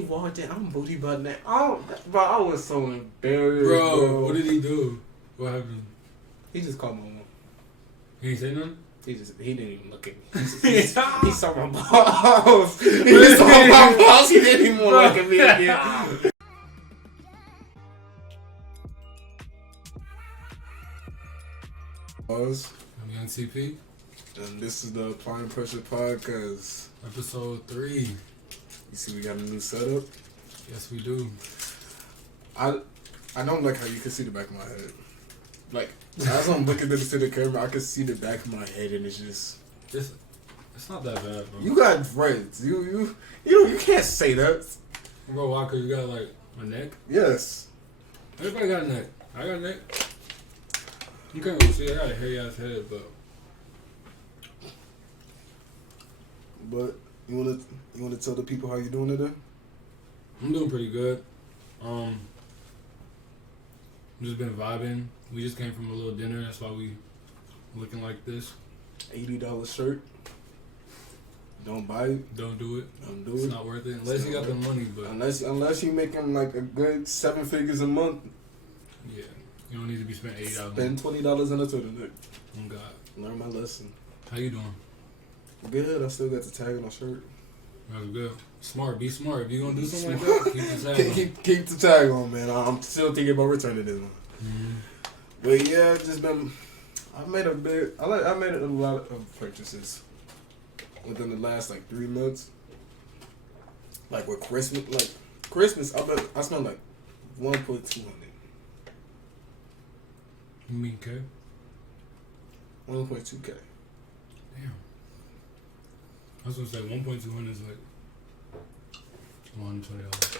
he walked in, I'm booty butting that. Bro, I was so embarrassed. Bro, what did he do? What happened? He just called my mom. He ain't say nothing? He didn't even look at me. He saw my balls. He saw my balls. He didn't even want to look at me again. I'm Young CP. And this is the Applying Pressure Podcast. Episode 3. You see we got a new setup? Yes, we do. I don't like how you can see the back of my head. Like, as I'm looking into the camera, I can see the back of my head and it's just... It's not that bad, bro. You got dreads. You can't say that. Bro, why? Cause you got like a neck? Yes. Everybody got a neck. I got a neck. You can't really see I got a hairy ass head, But you wanna tell the people how you doing today? I'm doing pretty good. Just been vibing. We just came from a little dinner. That's why we looking like this. $80 shirt. Don't buy it. Don't do it. Don't do It's it. not worth it unless you got the money. But unless you making like a good 7 figures a month. Yeah, you don't need to be spending $80. Spend $20 on a turtleneck. Oh God. Learn my lesson. How you doing? Good. I still got the tag on my shirt. That's good. Smart. Be smart. If you gonna do something like that, keep the tag on. Keep the tag on, man. I'm still thinking about returning this one. Mm-hmm. But yeah, just been. I made a lot of purchases within the last like 3 months. Like with Christmas, I spent like 1.200. You mean K? 1.2K. Damn. I was gonna say 1.200 is like $120.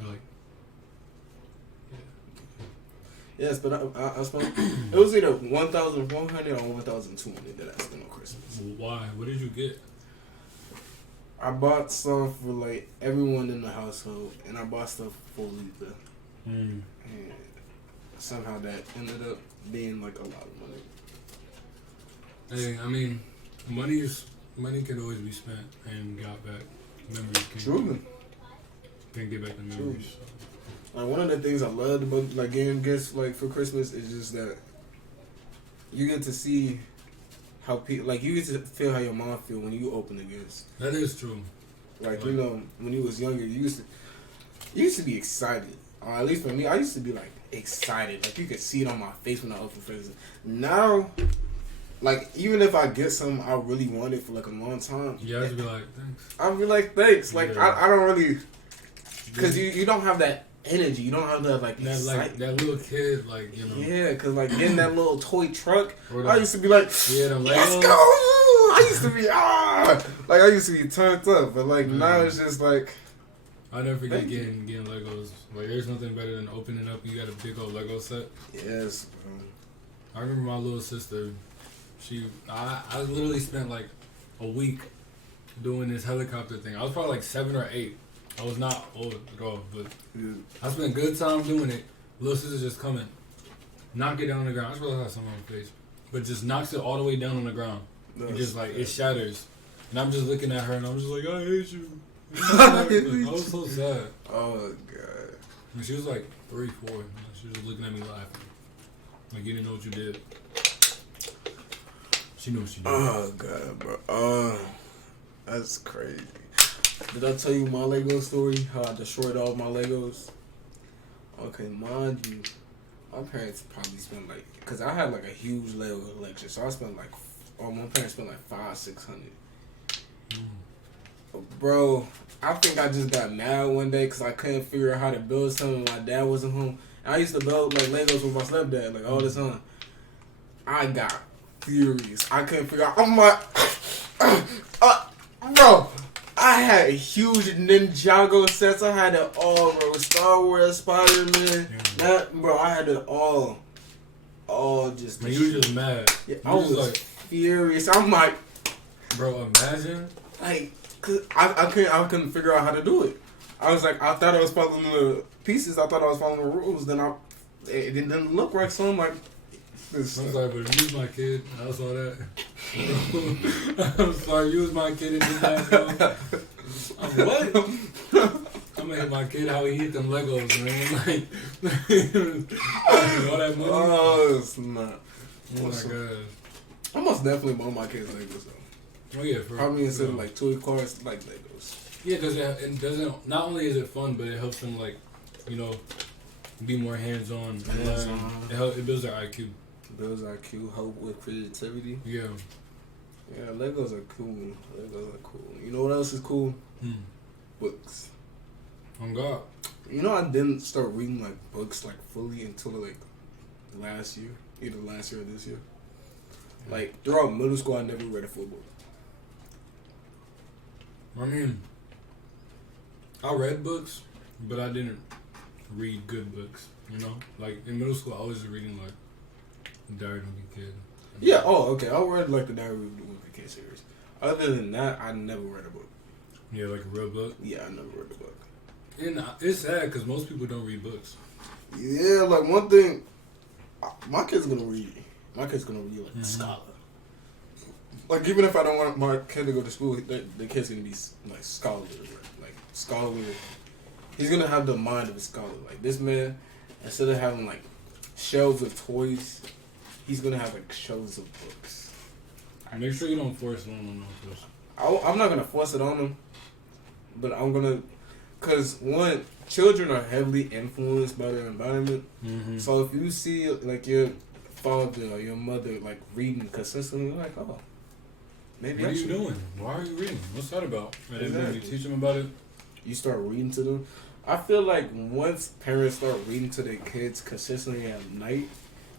Or like, Yes, but I spent. It was either 1,100 or 1,200 that I spent on Christmas. why? What did you get? I bought stuff for like everyone in the household, and I bought stuff for Lisa. And somehow that ended up being like a lot of money. Hey, I mean, money can always be spent and got back. Memories can't get back the memories. So. Like one of the things I loved about like getting gifts like for Christmas is just that you get to see how people like you get to feel how your mom feel when you open the gifts. That is true. Like you know when you was younger, you used to be excited. Or at least for me, I used to be like excited. Like you could see it on my face when I open presents. Now, like even if I get something I really wanted for like a long time, you have to be like thanks. I'll be like thanks. Like yeah. I don't really because you don't have that energy. You don't have that like that little kid like you know. Yeah, cause like getting that little toy truck, the, I used to be like, let's go. I used to be like I used to be turned up, but like now it's just like. I never forget getting Legos. Like there's nothing better than opening up. You got a big old Lego set. Yes. I remember my little sister. I literally spent like a week doing this helicopter thing. I was probably like 7 or 8. I was not old at all, but I spent good time doing it. Little sister just coming, knock it down on the ground. I just realized I had something on my face, but just knocks it all the way down on the ground. It just like it shatters, and I'm just looking at her, and I'm just like, I hate you. I was so sad. Oh God. And she was like 3, 4. And she was looking at me laughing, like you didn't know what you did. She knew what she did. Oh God, bro. That's crazy. Did I tell you my Lego story? How I destroyed all my Legos? Okay, mind you, my parents probably spent like, cause I had like a huge Lego collection, so I spent like, my parents spent like $500-600. Bro, I think I just got mad one day cause I couldn't figure out how to build something. My dad wasn't home. And I used to build like Legos with my stepdad like all the time. I got furious. I couldn't figure out. I'm like, bro. I had huge Ninjago sets. I had it all, bro. Star Wars, Spider-Man. Bro, I had it all just. Man, you were just mad. Yeah, I was like furious. I'm like, bro, imagine. Like, cause I couldn't figure out how to do it. I was like, I thought I was following the pieces. I thought I was following the rules. Then it didn't look right. So I'm like, I'm sorry, but you was my kid. I saw that. I'm sorry, you was my kid and did that, bro. I'm what? I'm gonna hit my kid how he hit them Legos, man. Like, all that money. Oh, it's not. Oh my god. I must definitely buy my kids Legos though. Oh yeah, for probably instead of like toy cars, like Legos. Yeah, because it doesn't. Not only is it fun, but it helps them like, you know, be more hands-on and learn. It builds their IQ. Builds IQ, help with creativity. Yeah. Yeah, Legos are cool. Legos are cool. You know what else is cool? Books. On God. You know, I didn't start reading like books like fully until like last year, either last year or this year. Like throughout middle school, I never read a full book. I mean, I read books, but I didn't read good books. You know, like in middle school, I was reading like Diary of a Kid. Yeah. Oh, okay. I read like the Diary of a Kid series. Other than that, I never read a book. Yeah, like a real book. Yeah, I never read a book. And it's sad because most people don't read books. Yeah, like one thing, my kid's gonna read. My kid's gonna read like a scholar. Like even if I don't want my kid to go to school, the kid's gonna be like scholarly, like scholarly. He's gonna have the mind of a scholar. Like this man, instead of having like shelves of toys, he's gonna have like shelves of books. Make sure you don't force it on him. I'm not gonna force it on him, but I'm gonna, cause one, children are heavily influenced by their environment. So if you see like your father or your mother like reading consistently, you're like, oh, maybe. What are you doing? Why are you reading? What's that about? Exactly. You teach them about it. You start reading to them. I feel like once parents start reading to their kids consistently at night,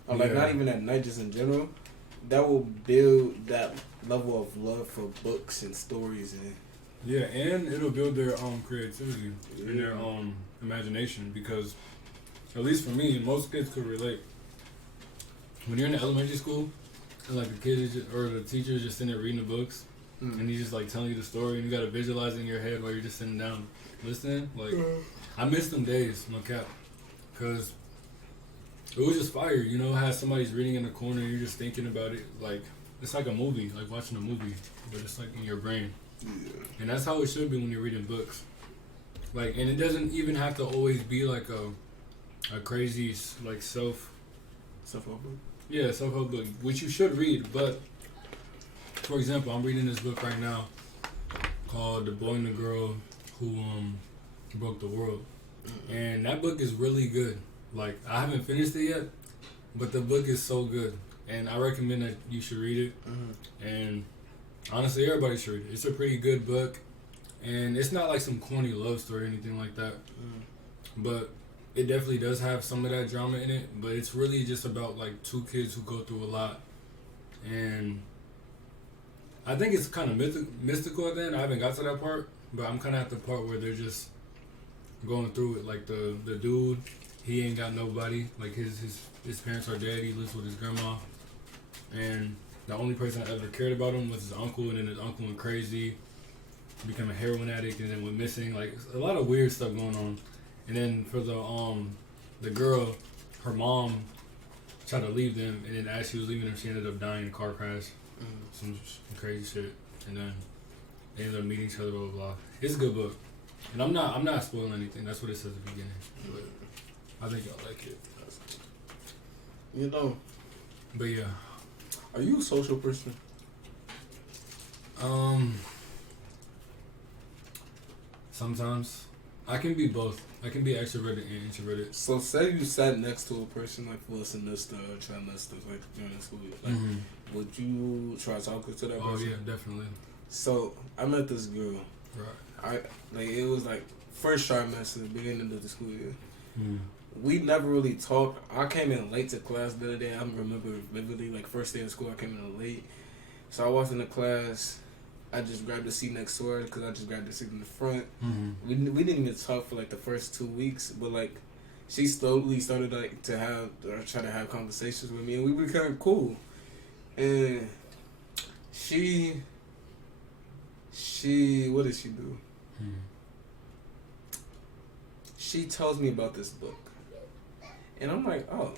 or like not even at night, just in general, that will build that level of love for books and stories and. Yeah, and it'll build their creativity and their imagination, because at least for me, most kids could relate. When you're in elementary school and like the kid is just, or the teacher is just sitting there reading the books and he's just like telling you the story and you gotta visualize it in your head while you're just sitting down listening. Like I miss them days, no cap, because it was just fire. You know, how somebody's reading in the corner and you're just thinking about it. Like it's like a movie, like watching a movie, but it's like in your brain. Yeah. And that's how it should be when you're reading books. Like, and it doesn't even have to always be like a crazy like self-help book. Yeah, self-help book, which you should read. But for example, I'm reading this book right now called "The Boy and the Girl Who Broke the World," and that book is really good. Like, I haven't finished it yet, but the book is so good, and I recommend that you should read it. And honestly, everybody should read it. It's a pretty good book, and it's not like some corny love story or anything like that. But it definitely does have some of that drama in it. But it's really just about like two kids who go through a lot, and I think it's kind of mystical at the end. I haven't got to that part, but I'm kind of at the part where they're just going through it. Like the dude, he ain't got nobody. Like his parents are dead. He lives with his grandma, and the only person that ever cared about him was his uncle, and then his uncle went crazy, became a heroin addict, and then went missing. Like a lot of weird stuff going on. And then for the girl, her mom tried to leave them, and then as she was leaving them, she ended up dying in a car crash. Some crazy shit. And then they ended up meeting each other, blah blah blah. It's a good book, and I'm not spoiling anything. That's what it says at the beginning. But I think y'all like it. You know. But yeah. Are you a social person? Sometimes. I can be both. I can be extroverted and introverted. So say you sat next to a person like for a semester or trimester, like during school year. Like, would you try talking to that person? Oh yeah, definitely. So I met this girl. Right. It was like first trimester, beginning of the school year. We never really talked. I came in late to class the other day. I remember vividly, like first day of school, I came in late. So I walked into class. I just grabbed the seat next to her because I just grabbed the seat in the front. We didn't even talk for like the first 2 weeks, but like she slowly started like to try to have conversations with me, and we became cool. And she what did she do? She tells me about this book. And I'm like, oh.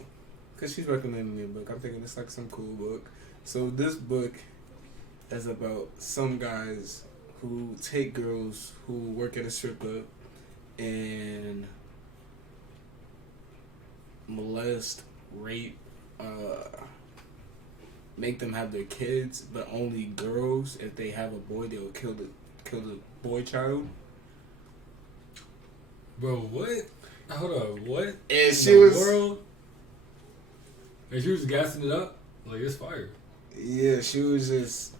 because she's recommending me a book. I'm thinking it's like some cool book. So this book is about some guys who take girls who work at a strip club and molest, rape, make them have their kids, but only girls. If they have a boy, they'll kill the boy child. Bro, what? Hold up, what? And she was world? And she was gassing it up like it's fire. Yeah, she was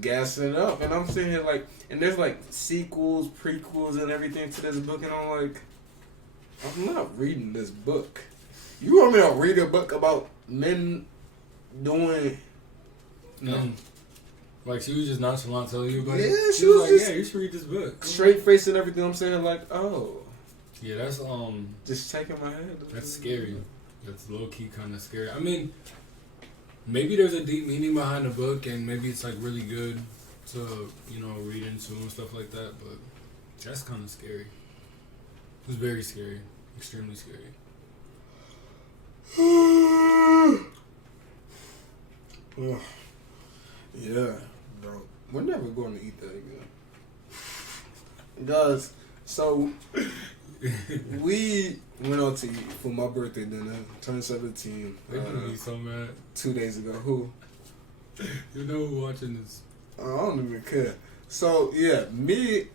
gassing it up, and I'm sitting here like, and there's like sequels, prequels, and everything to this book, and I'm like, I'm not reading this book. You want me to read a book about men doing? No. Like she was just nonchalant telling you about it. Yeah, she was like, yeah, you should read this book. Straight face and everything. I'm saying like, oh. Yeah, that's just shaking my head. That's scary. That's low key kind of scary. I mean, maybe there's a deep meaning behind the book, and maybe it's like really good to read into and stuff like that. But that's kind of scary. It's very scary, extremely scary. Yeah, bro. We're never going to eat that again. Guys, so we went out to eat for my birthday dinner. Turned 17. They're gonna be so mad. 2 days ago. Who? You know who watching this? I don't even care. So yeah, me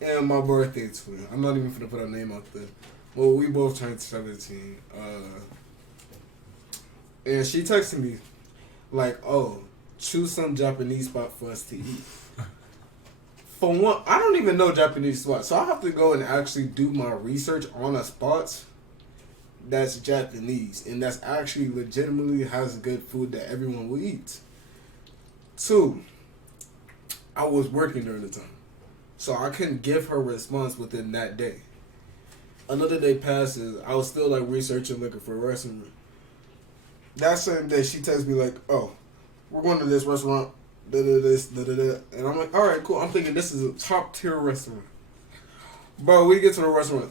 and my birthday twin. I'm not even gonna put her name out there. Well, we both turned 17. And she texted me like, "Oh, choose some Japanese spot for us to eat." For one, I don't even know Japanese spots, so I have to go and actually do my research on a spot that's Japanese and that's actually legitimately has good food that everyone will eat. 2, I was working during the time, so I couldn't give her a response within that day. Another day passes, I was still like researching, looking for a restaurant. That same day, she texts me like, "Oh, we're going to this restaurant. This, and I'm like, all right, cool. I'm thinking this is a top tier restaurant. Bro, we get to the restaurant.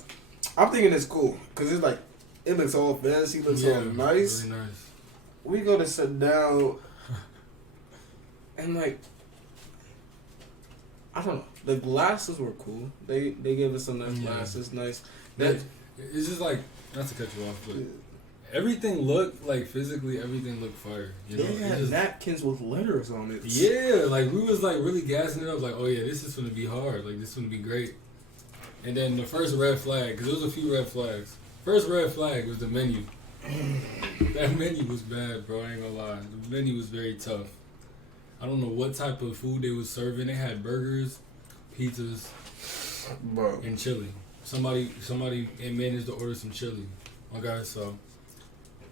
I'm thinking it's cool because it's like it looks all fancy, looks all nice. Really nice. We go to sit down, and like, I don't know. The glasses were cool. They gave us some nice glasses, nice. It's just like, not to cut you off, but everything looked like physically, everything looked fire. They had napkins with letters on it. Yeah, like we was like really gassing it up, like, oh yeah, this is gonna be hard, like this is gonna be great. And then the first red flag, because there was a few red flags. First red flag was the menu. That menu was bad, bro. I ain't gonna lie. The menu was very tough. I don't know what type of food they was serving. They had burgers, pizzas, bro, and chili. Somebody managed to order some chili. Okay, so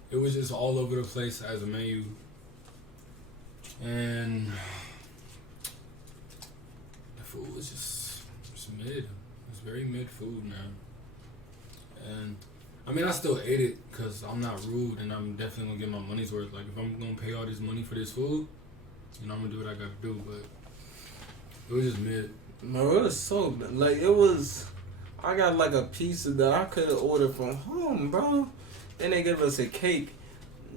it was just all over the place as a menu. And the food was just mid. It was very mid food, man. And I mean, I still ate it because I'm not rude and I'm definitely going to get my money's worth. Like, if I'm going to pay all this money for this food, I'm going to do what I got to do. But it was just mid. No, it was so, like, it was, I got like a pizza that I could have ordered from home, bro. Then they gave us a cake.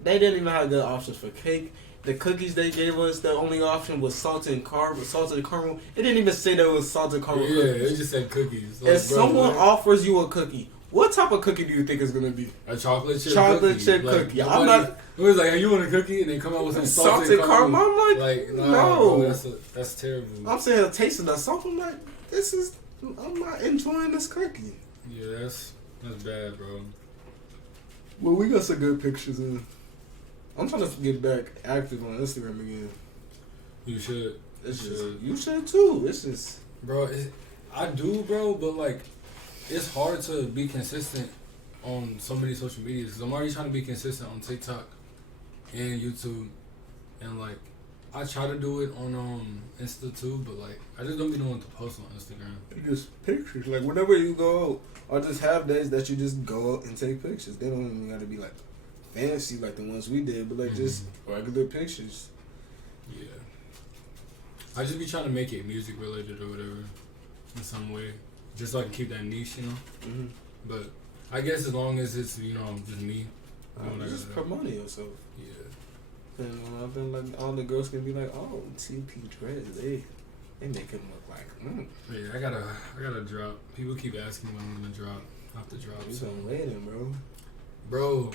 They didn't even have good options for cake. The cookies they gave us, the only option was salted caramel. It didn't even say there was salted caramel cookies. Yeah, it just said cookies. Like, if someone offers you a cookie, what type of cookie do you think it's gonna be? A chocolate chip cookie. Like, I'm not. It was like, hey, you want a cookie? And they come out with some salted caramel. I'm like no. Bro, that's terrible. I'm saying tasting the salt. I'm like, I'm not enjoying this cookie. Yeah, that's bad, bro. Well, we got some good pictures in. I'm trying to get back active on Instagram again. You should. You should too. It's just, bro. I do, bro. But like, it's hard to be consistent on so many social medias because I'm already trying to be consistent on TikTok and YouTube, and like, I try to do it on Insta too, but like, I just don't be knowing what to post on Instagram. Just pictures. Like, whenever you go out, or just have days that you just go out and take pictures. They don't even gotta be like fancy like the ones we did, but like just regular pictures. Yeah. I just be trying to make it music related or whatever in some way, just so I can keep that niche, you know. Mm-hmm. But I guess as long as it's just me, Just promoting yourself. Yeah. And I think like all the girls can be like, oh, TP dreads, they make him look like. Yeah, I gotta drop. People keep asking when I'm gonna drop. I have to drop. You been waiting, bro.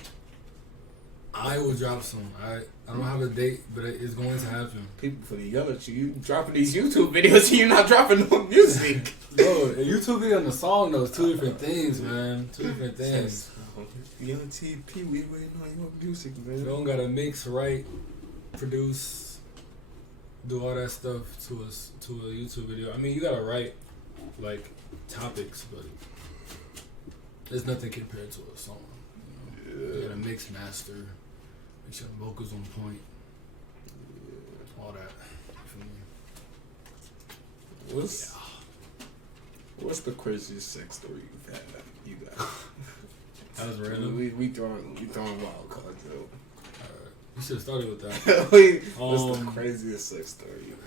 I will drop some. I don't have a date, but it's going to happen. People for the yell at you. You dropping these YouTube videos and you're not dropping no music. Bro, a YouTube video and the song though is two different things, man. Two different things. Young TP, we waiting on your music, man. You don't gotta mix, write, produce, do all that stuff to a YouTube video. I mean, you gotta write like topics, but there's nothing compared to a song. You know? You gotta mix, master, make sure the vocals on point, all that. What's the craziest sex story you've had? You got? That was random. We throwing wild cards out. You should have started with that. What's the craziest sex story you had?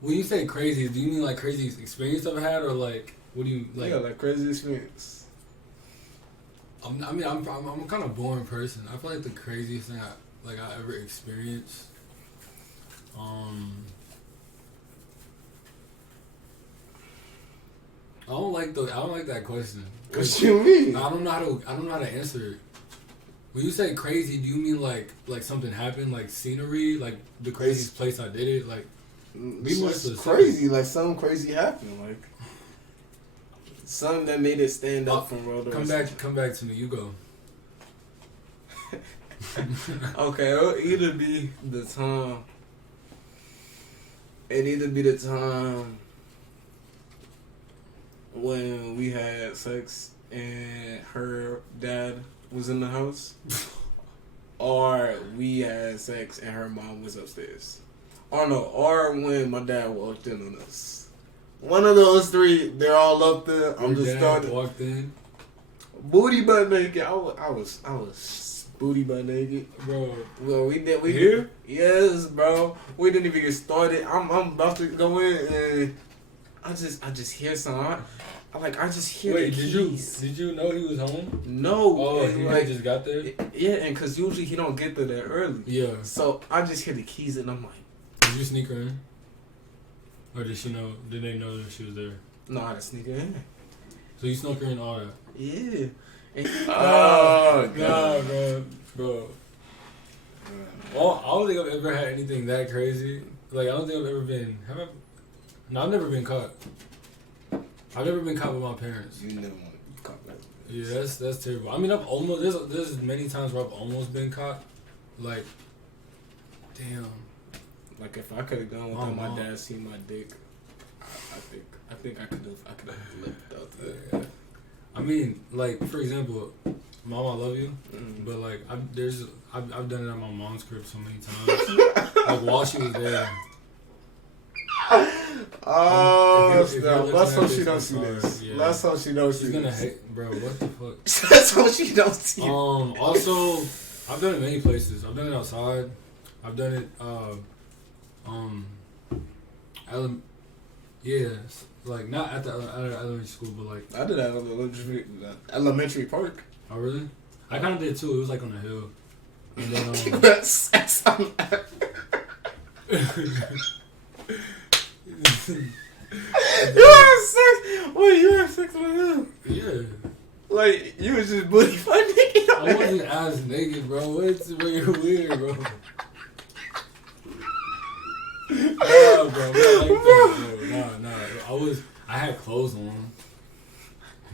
When you say crazy, do you mean like crazy experience I've had, or like what do you like? Yeah, like crazy experience. I'm a kind of boring person. I feel like the craziest thing I ever experienced. I don't like that question. What you mean? I don't know how to answer it. When you say crazy, do you mean like something happened, like scenery, like the craziest place I did it, like? Be more specific. Crazy, like something crazy happened, like something that made it stand up from world. Come back to me. You go. Okay, it'll either be the time. It'd either be the time when we had sex and her dad was in the house, or we had sex and her mom was upstairs. Or when my dad walked in on us. One of those three, they're all up there. I'm just starting. Walked in, booty butt naked. I was booty butt naked, bro. Well, we here. Yes, bro. We didn't even get started. I'm about to go in and I just hear something. I just hear. Wait, the keys. did you know he was home? No. Oh, he just got there. Yeah, and because usually he don't get there that early. Yeah. So I just hear the keys and I'm like. Did you sneak her in? Or did she know? Did they know that she was there? No, I had to sneak her in. So you snuck her in all that? Yeah. And oh God, bro. Well, I don't think I've ever had anything that crazy. Like I don't think I've ever been. No, I've never been caught. I've never been caught with my parents. You never want to be caught with Yeah, that's terrible. I mean, I've almost there's many times where I've almost been caught. Like, damn. Like if I could have gone without my dad seeing my dick, I think I could have lived out there. Yeah. I mean, like for example, Mom, I love you, but like I've done it at my mom's crib so many times. Like while she was there. Oh, let's hope she don't see this. Yeah. Let's hope she don't see this. She's gonna hate, bro. What the fuck? Let's hope she don't see. Also, I've done it many places. I've done it outside. I've done it. Yeah, like not at the elementary school, but like I did that at elementary park. Oh really? I kind of did too. It was like on the hill. And then That's You had sex? Wait, you had sex with him? Yeah. Like you was just booty fucking naked. I wasn't ass naked, bro. It's weird, bro. Nah, bro. Nah. I had clothes on.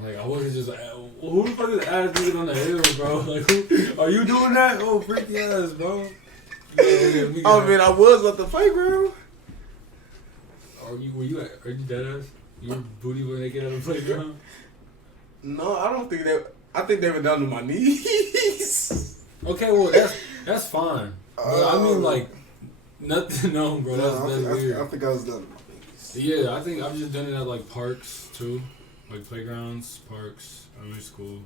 Like, I wasn't just like, who the fuck is ass nigga on the hill, bro? Like, who, are you doing that? Oh, freaky ass, bro. I mean, I was at the playground. Are you dead ass? You were booty when they get on the playground? No, I don't think that. I think they were down to my knees. Okay, well, that's fine. But I mean, like, nothing, no, bro. That's weird. I think I was done to my knees. Yeah, I think I've just done it at, like, parks, too. Like, playgrounds, parks, elementary school.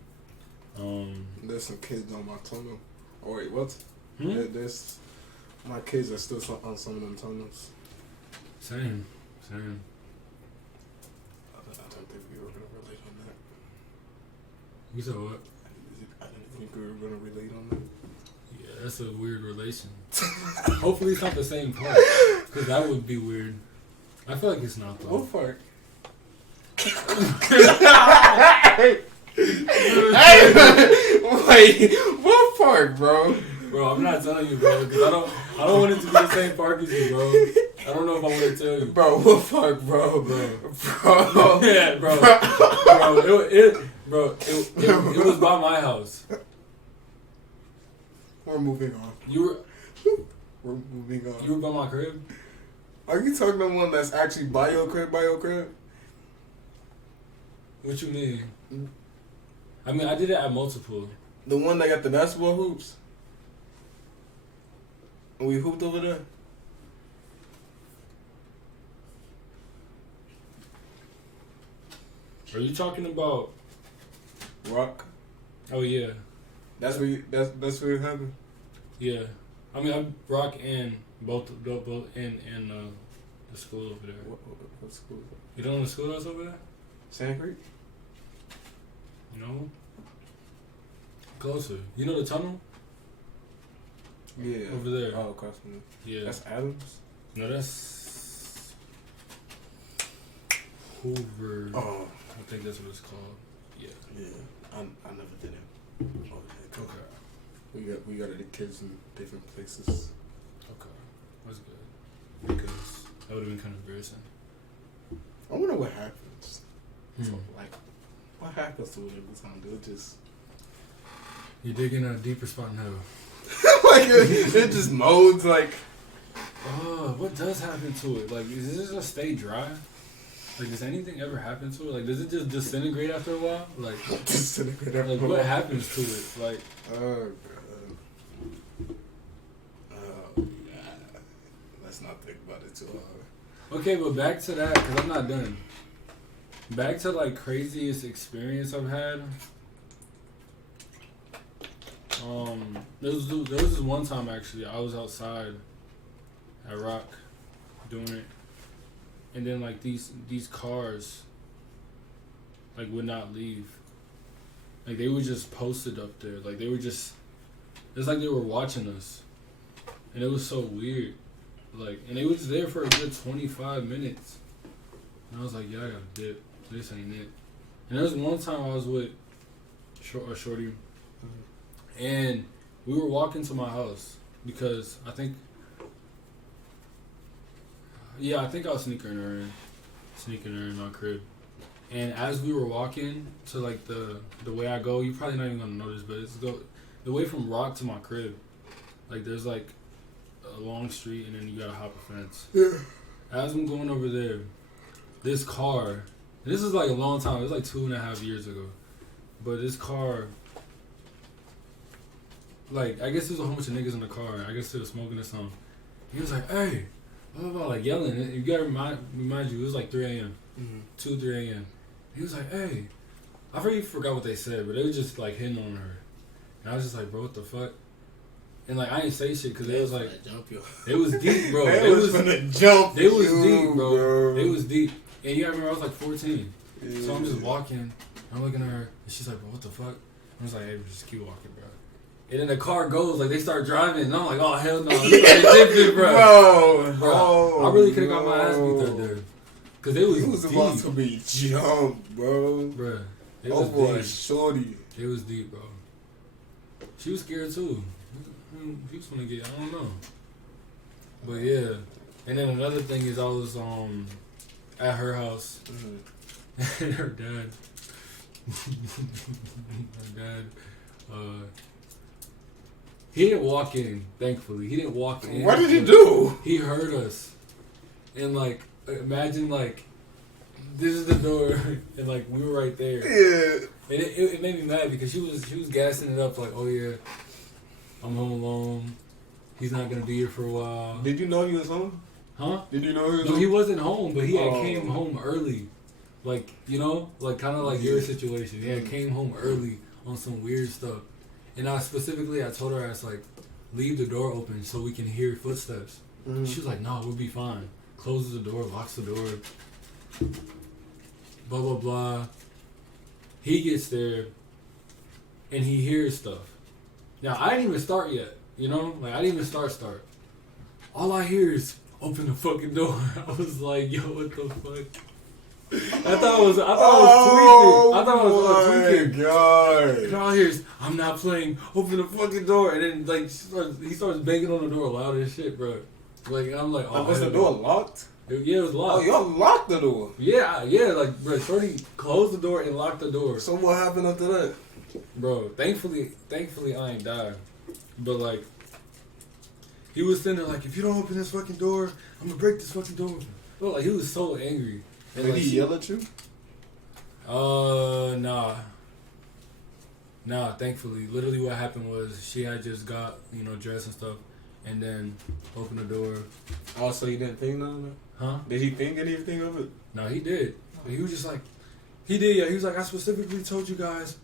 There's some kids on my tunnel. Oh, wait, what? There's... My kids are still on some of them tunnels. Same. I don't think we were going to relate on that. You said what? girl gonna relate on that. Yeah, that's a weird relation. Hopefully it's not the same part, because that would be weird. I feel like it's not though. What part? Wait, what part, bro? Bro, I'm not telling you, bro, because I don't want it to be the same park as you, bro. I don't know if I want to tell you. Bro, what part, bro? Bro. Yeah, bro. It was by my house. We're moving on. We're moving on. You were by my crib? Are you talking to one that's actually by your crib? What you mean? I mean, I did it at multiple. The one that got the basketball hoops? And we hooped over there? Are you talking about Rock? Oh yeah. That's where it happened? Yeah. I mean, I Rock and both in the school over there. What school? You don't know the school that's over there? Sand Creek? No. Closer. You know the tunnel? Yeah. Over there. Oh, across from Yeah. That's Adams? No, that's Hoover. Oh. I think that's what it's called. Yeah. Yeah. I never did it. Okay. We got the kids in different places. Okay. That's good. Because that would have been kind of embarrassing. I wonder what happens. Hmm. Like, what happens to it every time? Do it just... You're digging a deeper spot in hell. like, it just molds, like... What does happen to it? Like, does it just stay dry? Like, does anything ever happen to it? Like, does it just disintegrate after a while? Like, disintegrate after like a while? what happens to it? Like, oh, God. Let's not think about it too hard. okay, but back to that, because I'm not done. Back to, like, craziest experience I've had. There was this one time, actually, I was outside at Rock doing it. And then, like, these cars, like, would not leave. Like, they were just posted up there. Like, they were just... It's like they were watching us. And it was so weird. Like, and they was there for a good 25 minutes. And I was like, yeah, I gotta dip. This ain't it. And there was one time I was with a shorty. And we were walking to my house. Because I think I was sneaking her in my crib. And as we were walking to, like, the way I go, you're probably not even gonna notice, but it's the way from Rock to my crib. Like, there's, like, a long street, and then you gotta hop a fence. Yeah. As I'm going over there, this car, and this is, like, a long time. It was, like, 2.5 years ago. But this car, like, I guess there was a whole bunch of niggas in the car. I guess they were smoking or something. He was like, hey, blah, blah, blah, like, yelling. You gotta remind you, it was, like, 3 a.m. 2, 3 a.m. He was like, hey. I already forgot what they said, but they were just, like, hitting on her. And I was just like, bro, what the fuck? And, like, I didn't say shit because they was like, it was deep, bro. They was gonna jump. They was deep, bro. They was deep. And you gotta remember, I was like 14. Yeah. So I'm just walking. I'm looking at her, and she's like, bro, what the fuck? I was like, hey, just keep walking, bro. And then the car goes, like, they start driving, and I'm like, oh, hell no. It, bro. I really could have got my ass beat that day. Because they was deep. About to be jumped, bro. Bro. It was deep. Shorty. It was deep, bro. She was scared, too. She was gonna get, I don't know. But, yeah. And then another thing is I was at her house, and her dad, he didn't walk in, thankfully. He didn't walk in. What did he do? He heard us. And, like, imagine, like, this is the door, and, like, we were right there. Yeah. And it made me mad because she was gassing it up like, oh, yeah, I'm home alone. He's not going to be here for a while. Did you know he was home? Huh? Did you know he was No, home? he wasn't home, but he had came home early. Like, you know, like kind of like your situation. He had came home early on some weird stuff. And I told her, I was like, leave the door open so we can hear footsteps. She was like, no, we'll be fine. Closes the door, locks the door. Blah, blah, blah. He gets there, and he hears stuff. Now, I didn't even start yet. You know? Like, I didn't even start. All I hear is, open the fucking door. I was like, yo, what the fuck? I thought it was tweaking. God. And all I hear is, I'm not playing, open the fucking door. And then, like, he starts banging on the door loud as shit, bro. Like, and I'm like, oh, was the door locked? Yeah, it was locked. Oh, y'all locked the door? Yeah, like, bro, Shorty closed the door and locked the door. So what happened after that? Bro, thankfully I ain't died. But, like, he was sitting there like, if you don't open this fucking door, I'm gonna break this fucking door. Bro, like, he was so angry. And Did like, he yell at you? Nah, thankfully. Literally what happened was she had just got, dressed and stuff, and then opened the door. Oh, so he didn't think none of it? Huh? Did he think anything of it? No, he did. But he was just like, he did, yeah. He was like, I specifically told you guys.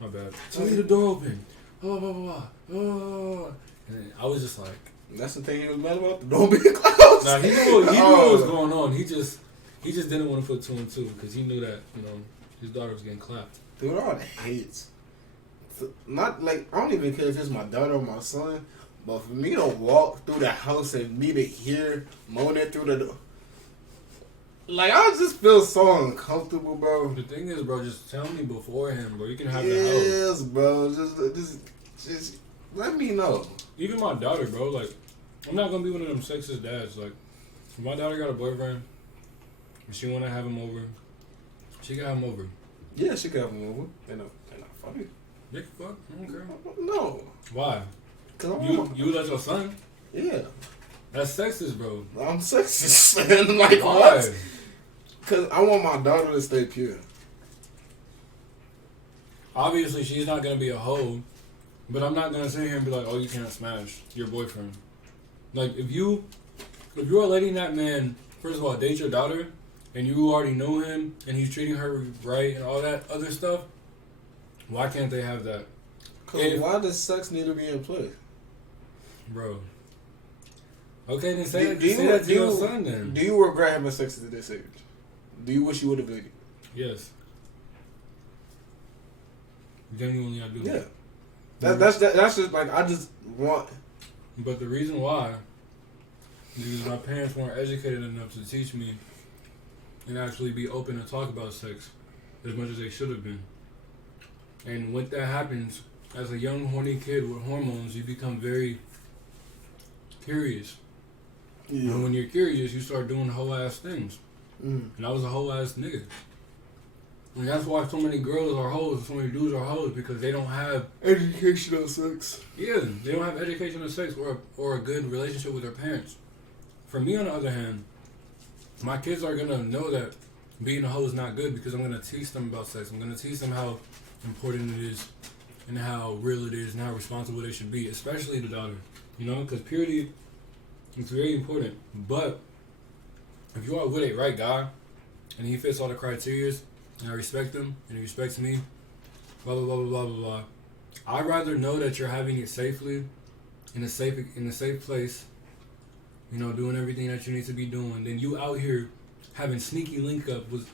My bad. To leave the door open. Blah, blah, blah, blah. And I was just like. That's the thing he was mad about? The door being closed? Nah, he knew what was going on. He just didn't want to put two and two because he knew that, his daughter was getting clapped. Dude, all the hates. Not like, I don't even care if it's my daughter or my son, but for me to walk through the house and me to hear moaning through the door, like, I just feel so uncomfortable, bro. The thing is, bro, just tell me beforehand, bro. You can have the house. Yes, bro. Just let me know. Even my daughter, bro, like, I'm not going to be one of them sexist dads. Like, if my daughter got a boyfriend and she want to have him over, she can have him over. Yeah, she can have him over. They're not funny. They can fuck. I don't care. No. Why? Cause you let your son? Yeah. That's sexist, bro. I'm sexist, man. Like, why? What? Because I want my daughter to stay pure. Obviously, she's not going to be a hoe, but I'm not going to sit here and be like, oh, you can't smash your boyfriend. Like, if you're letting that man, first of all, date your daughter, and you already know him, and he's treating her right and all that other stuff, why can't they have that? Because why does sex need to be in play? Bro. Okay, then say that to your son, then. Do you regret having sex at this age? Do you wish you would have dated? Yes. Genuinely, I do. Yeah. That's just like, I just want. But the reason why is because my parents weren't educated enough to teach me and actually be open to talk about sex as much as they should have been. And when that happens, as a young horny kid with hormones, you become very curious. Yeah. And when you're curious, you start doing whole ass things. And I was a whole ass nigga. And that's why so many girls are hoes and so many dudes are hoes, because they don't have educational sex. Yeah, they don't have educational sex or a good relationship with their parents. For me, on the other hand, my kids are gonna know that being a hoe is not good, because I'm gonna teach them about sex. I'm gonna teach them how important it is and how real it is and how responsible they should be, especially the daughter. Because purity is very important. But if you are with a right guy and he fits all the criteria, and I respect him and he respects me, blah blah blah blah blah blah, I'd rather know that you're having it safely, in a safe place, doing everything that you need to be doing, than you out here having sneaky link ups with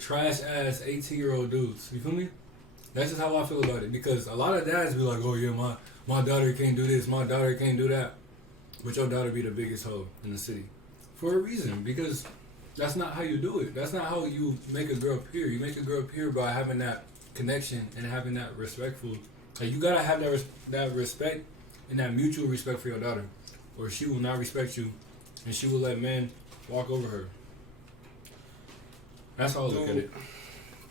trash ass 18-year-old dudes. You feel me? That's just how I feel about it. Because a lot of dads be like, oh yeah, my daughter can't do this, my daughter can't do that. But your daughter be the biggest hoe in the city. For a reason. Because that's not how you do it. That's not how you make a girl pure. You make a girl pure by having that connection and having that respectful. Like, you gotta have that respect and that mutual respect for your daughter, or she will not respect you, and she will let men walk over her. That's how I look at it.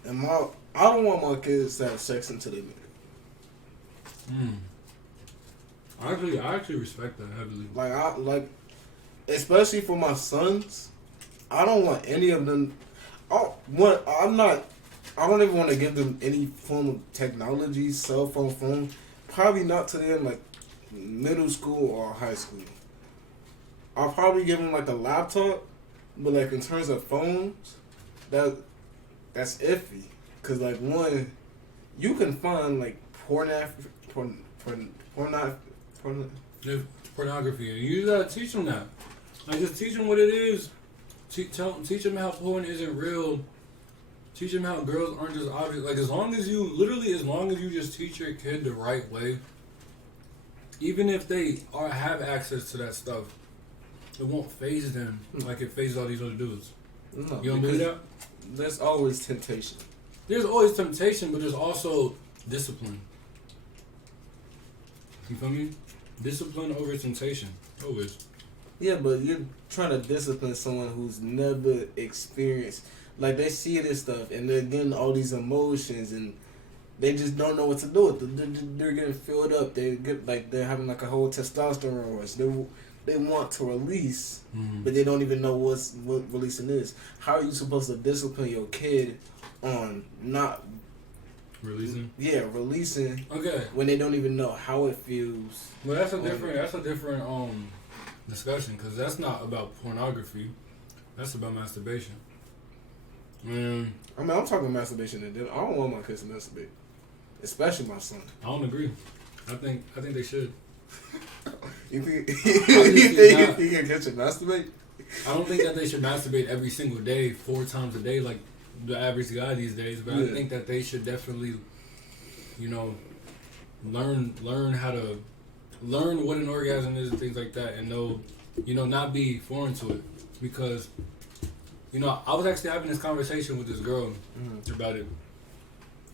And I don't want my kids to have sex until they marry. I actually respect that heavily. Especially for my sons, I don't want any of them. I don't even want to give them any form of technology, cell phone. Probably not to them like middle school or high school. I'll probably give them like a laptop, but like in terms of phones, that's iffy. Cause like, one, you can find like pornography, and you gotta teach them that. Like, just teach them what it is. Teach them how porn isn't real, Teach them how girls aren't just objects. Like, as long as you just teach your kid the right way, even if they have access to that stuff, it won't phase them like it phases all these other dudes. No, You don't believe that? There's always temptation. There's always temptation, but there's also discipline. You feel me? Discipline over temptation. Always. Yeah, but you're trying to discipline someone who's never experienced. Like, they see this stuff and they're getting all these emotions and they just don't know what to do with it. They're getting filled up. They're having like a whole testosterone rush. They want to release, but they don't even know what releasing is. How are you supposed to discipline your kid on not releasing? Yeah, releasing. Okay. When they don't even know how it feels. Well, that's a different discussion, because that's not about pornography. That's about masturbation. I'm talking masturbation, and I don't want my kids to masturbate, especially my son. I don't agree. I think they should. You think your kid should masturbate? I don't think that they should masturbate every single day, 4 times a day, like the average guy these days. But I think that they should definitely, learn how to learn what an orgasm is and things like that, and know, not be foreign to it. Because, I was actually having this conversation with this girl about it,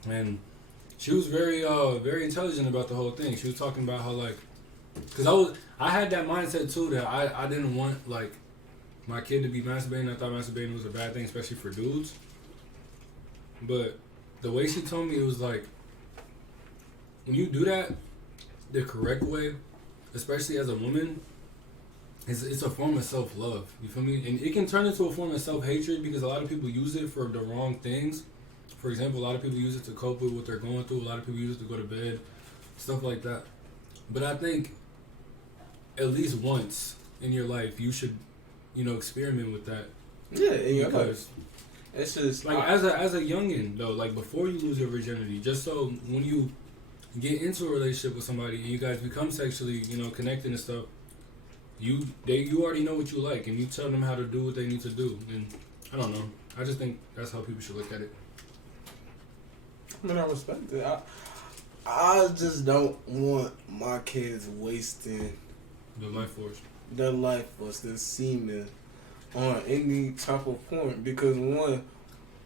and she was very intelligent about the whole thing. She was talking about how, like, because I had that mindset too, that I didn't want, like, my kid to be masturbating. I thought masturbating was a bad thing, especially for dudes. But the way she told me, it was like, when you do that the correct way, especially as a woman, it's a form of self-love. You feel me? And it can turn into a form of self-hatred, because a lot of people use it for the wrong things. For example, a lot of people use it to cope with what they're going through. A lot of people use it to go to bed, stuff like that. But I think at least once in your life you should, experiment with that. Yeah, in your life. Because it's just like, as a youngin' though, like, before you lose your virginity, just so when you get into a relationship with somebody and you guys become sexually, connected and stuff, you already know what you like, and you tell them how to do what they need to do. And I don't know. I just think that's how people should look at it. I mean, I respect it. I just don't want my kids wasting The life force. their life force, their semen on any type of porn, because one,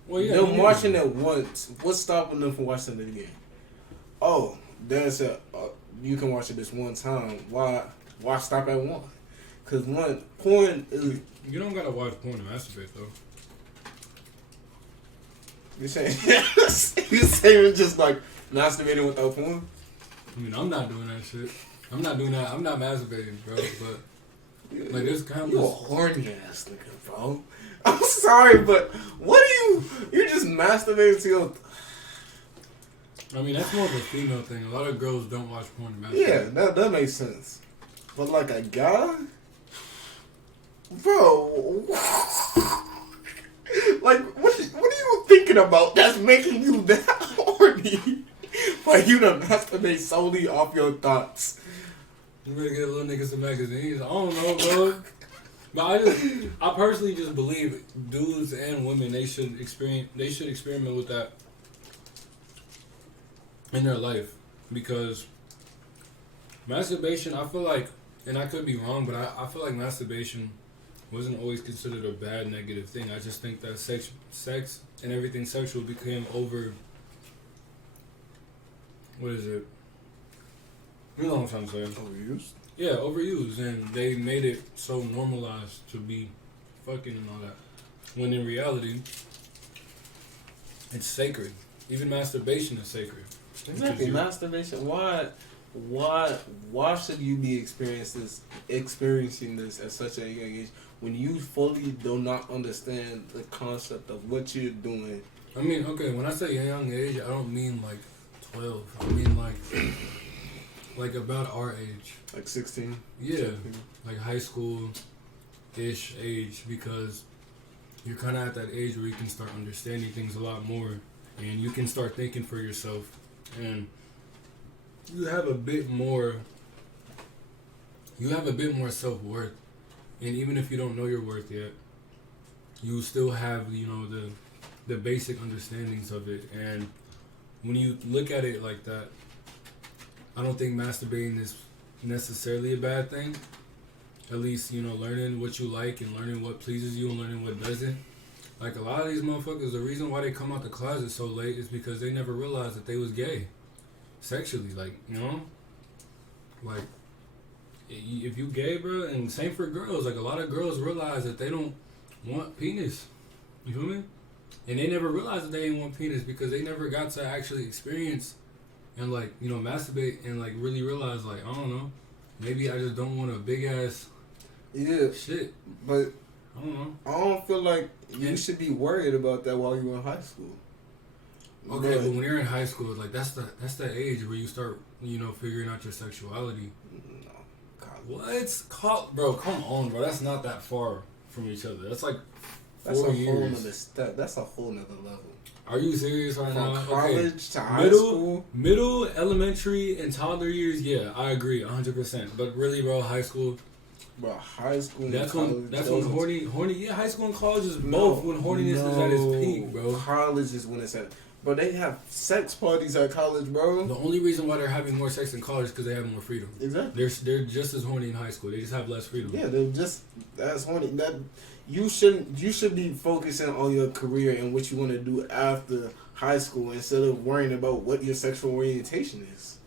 they're watching it once. What's stopping them from watching it again? Oh, there's you can watch it this one time. Why stop at one? Because one, porn is... You don't gotta watch porn to masturbate, though. You're saying just like masturbating without porn? I mean, I'm not doing that shit. I'm not doing that. I'm not masturbating, bro. But like, there's countless. You a horny ass nigga, bro. I'm sorry, but you're just masturbating to your... I mean, that's more of a female thing. A lot of girls don't watch porn to masturbate. Yeah, that makes sense. But like a guy, bro, like what are you thinking about that's making you that horny for you to masturbate solely off your thoughts? You better get little niggas some magazines. I don't know, bro. But I personally just believe dudes and women, they should experiment with that in their life, because masturbation, I feel like, and I could be wrong, but I feel like masturbation wasn't always considered a bad, negative thing. I just think that sex and everything sexual became what is it? You know what I'm trying to say? Overused? Yeah, overused, and they made it so normalized to be fucking and all that. When in reality, it's sacred. Even masturbation is sacred. Exactly, masturbation. Why should you be experiencing this at such a young age when you fully do not understand the concept of what you're doing? I mean, okay, when I say a young age, I don't mean like 12. I mean like about our age. Like 16? Yeah, 17. like high school-ish age, because you're kind of at that age where you can start understanding things a lot more, and you can start thinking for yourself, and you have a bit more self-worth. And even if you don't know your worth yet, you still have, the the basic understandings of it. And when you look at it like that, I don't think masturbating is necessarily a bad thing. At least, you know, learning what you like and learning what pleases you and learning what doesn't. Like, a lot of these motherfuckers, the reason why they come out the closet so late is because they never realized that they was gay. Sexually, like, you know? Like, if you gay, bro, and same for girls, like, a lot of girls realize that they don't want penis. You feel me? And they never realized that they didn't want penis because they never got to actually experience and, like, you know, masturbate and, like, really realize, like, I don't know, maybe I just don't want a big-ass shit. But I don't know. I don't feel like you should be worried about that while you're in high school. Okay, but when you're in high school, like, that's the age where you start, you know, figuring out your sexuality. No. What? Bro, come on, bro. That's not that far from each other. That's like 4 years. Whole nother step. That's a whole nother level. Are you serious right now? From college to high middle, school? Middle, elementary, and toddler years, yeah, I agree, 100%. But really, bro, high school. Bro, high school and that's college. That's when horny, yeah, high school and college is both when horniness is at its peak, bro. College is when it's at. But they have sex parties at college, bro. The only reason why they're having more sex in college is because they have more freedom. Exactly. They're just as horny in high school. They just have less freedom. Yeah, they're just as horny. That you should be focusing on your career and what you want to do after high school instead of worrying about what your sexual orientation is.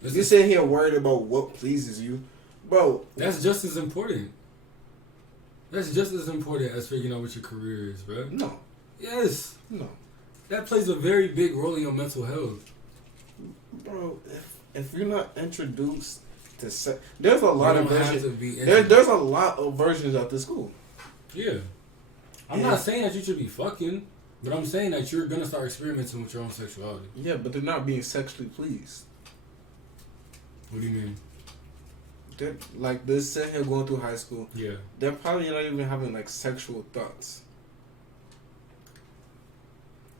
You're sitting here worried about what pleases you, bro. That's just as important. That's just as important as figuring out what your career is, bro. No. Yes. No. That plays a very big role in your mental health. Bro, if you're not introduced to sex, there's a lot of versions. There's a lot of versions at the school. Yeah. I'm not saying that you should be fucking, but I'm saying that you're going to start experimenting with your own sexuality. Yeah, but they're not being sexually pleased. What do you mean? They're like, they're sitting here going through high school. Yeah. They're probably not even having like sexual thoughts.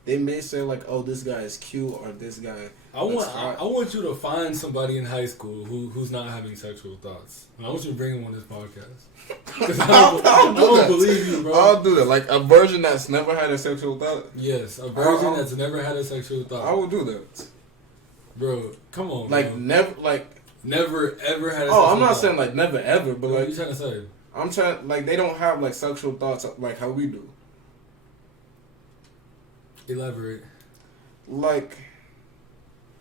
They may say like, "Oh, this guy is cute," or "This guy." I want you to find somebody in high school who's not having sexual thoughts. And I want you to bring him on this podcast. I don't believe you, bro. I'll do that. Like a virgin that's never had a sexual thought. Yes, a virgin that's never had a sexual thought. I will do that, bro. Come on, like bro. never ever had. Oh, I'm not saying like never ever, but what like are you trying to say? I'm trying like they don't have like sexual thoughts like how we do. Elaborate. Like,